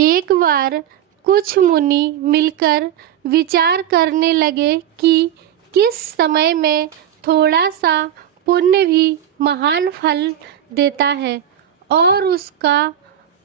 एक बार कुछ मुनि मिलकर विचार करने लगे कि किस समय में थोड़ा सा पुण्य भी महान फल देता है और उसका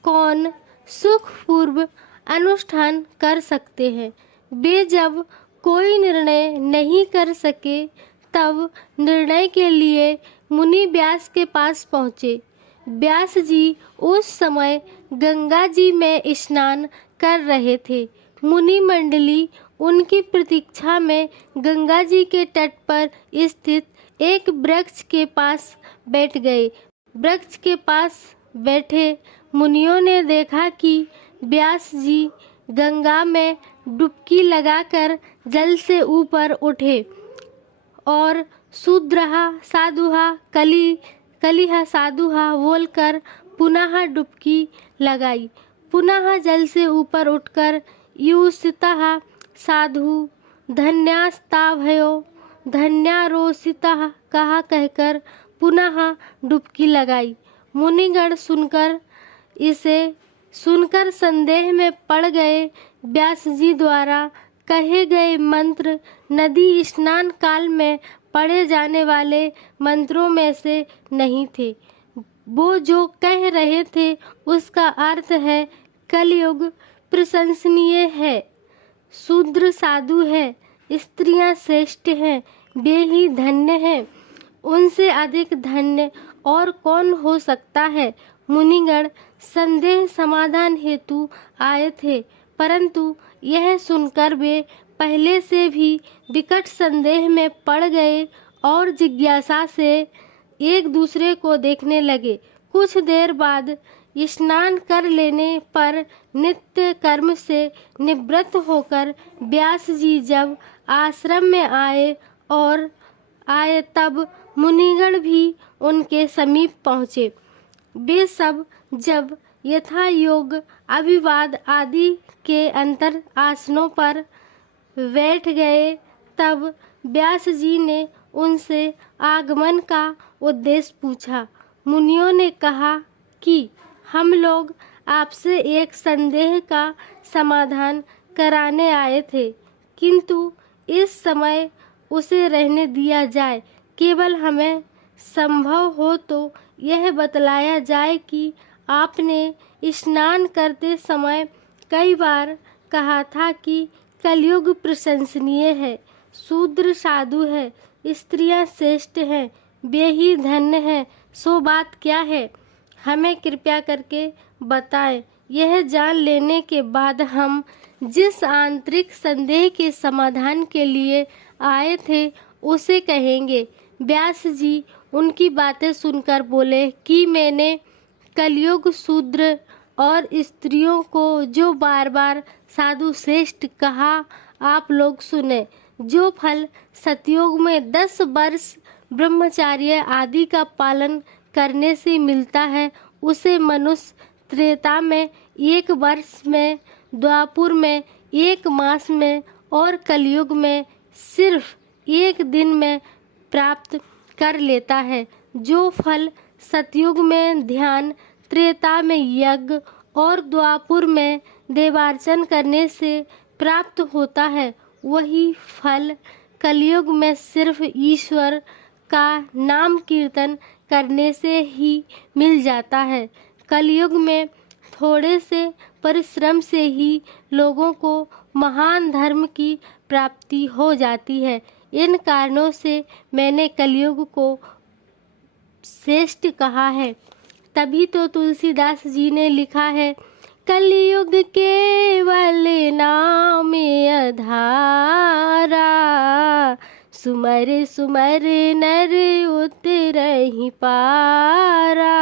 कौन सुखपूर्व अनुष्ठान कर सकते हैं। वे जब कोई निर्णय नहीं कर सके तब निर्णय के लिए मुनि व्यास के पास पहुँचे। व्यास जी उस समय गंगा जी में स्नान कर रहे थे। मुनि मंडली उनकी प्रतीक्षा में गंगा जी के तट पर स्थित एक वृक्ष के पास बैठ गए। वृक्ष के पास बैठे मुनियों ने देखा कि व्यास जी गंगा में डुबकी लगाकर जल से ऊपर उठे और शूद्रहा साधुहा कलिहा साधुहा बोलकर पुनः डुबकी लगाई। पुनः जल से ऊपर उठकर युसितः साधु धन्यास्ताभयो धन्यारोसितः कहा कहकर पुनः डुबकी लगाई। मुनिगण इसे सुनकर संदेह में पड़ गए। व्यास जी द्वारा कहे गए मंत्र नदी स्नान काल में पढ़े जाने वाले मंत्रों में से नहीं थे। वो जो कह रहे थे उसका अर्थ है कलयुग प्रशंसनीय है, शूद्र साधु है, स्त्रियां श्रेष्ठ हैं, वे ही धन्य हैं, उनसे अधिक धन्य और कौन हो सकता है। मुनिगण संदेह समाधान हेतु आए थे, परंतु यह सुनकर वे पहले से भी विकट संदेह में पड़ गए और जिज्ञासा से एक दूसरे को देखने लगे। कुछ देर बाद स्नान कर लेने पर नित्य कर्म से निवृत्त होकर व्यास जी जब आश्रम में आए तब मुनिगण भी उनके समीप पहुँचे। वे सब जब यथा योग अभिवाद आदि के अंतर आसनों पर बैठ गए तब व्यास जी ने उनसे आगमन का उद्देश्य पूछा। मुनियों ने कहा कि हम लोग आपसे एक संदेह का समाधान कराने आए थे, किंतु इस समय उसे रहने दिया जाए। केवल हमें संभव हो तो यह बतलाया जाए कि आपने स्नान करते समय कई बार कहा था कि कलयुग प्रशंसनीय है, शूद्र साधु है, स्त्रियां श्रेष्ठ हैं, वे ही धन्य हैं, सो बात क्या है? हमें कृपया करके बताएं। यह जान लेने के बाद हम जिस आंतरिक संदेह के समाधान के लिए आए थे उसे कहेंगे। व्यास जी उनकी बातें सुनकर बोले कि मैंने कलयुग शूद्र और स्त्रियों को जो बार बार साधु श्रेष्ठ कहा आप लोग सुने। जो फल सतयुग में 10 वर्ष ब्रह्मचर्य आदि का पालन करने से मिलता है उसे मनुष्य त्रेता में 1 वर्ष में, द्वापुर में 1 मास में और कलयुग में सिर्फ 1 दिन में प्राप्त कर लेता है। जो फल सतयुग में ध्यान, त्रेता में यज्ञ और द्वापुर में देवार्चन करने से प्राप्त होता है, वही फल कलयुग में सिर्फ ईश्वर का नाम कीर्तन करने से ही मिल जाता है। कलयुग में थोड़े से परिश्रम से ही लोगों को महान धर्म की प्राप्ति हो जाती है। इन कारणों से मैंने कलयुग को श्रेष्ठ कहा है। तभी तो तुलसीदास जी ने लिखा है, कलयुग केवल नाम आधारा, सुमर सुमर नर उतरहि पारा।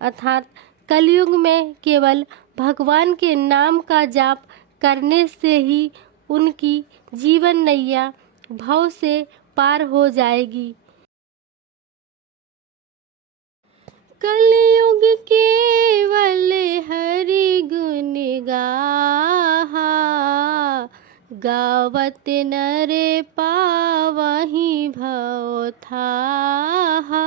अर्थात कलयुग में केवल भगवान के नाम का जाप करने से ही उनकी जीवन नैया भव से पार हो जाएगी। कलयुग केवल हरि गुण गाहा, गावत नर पावहि भव थाहा।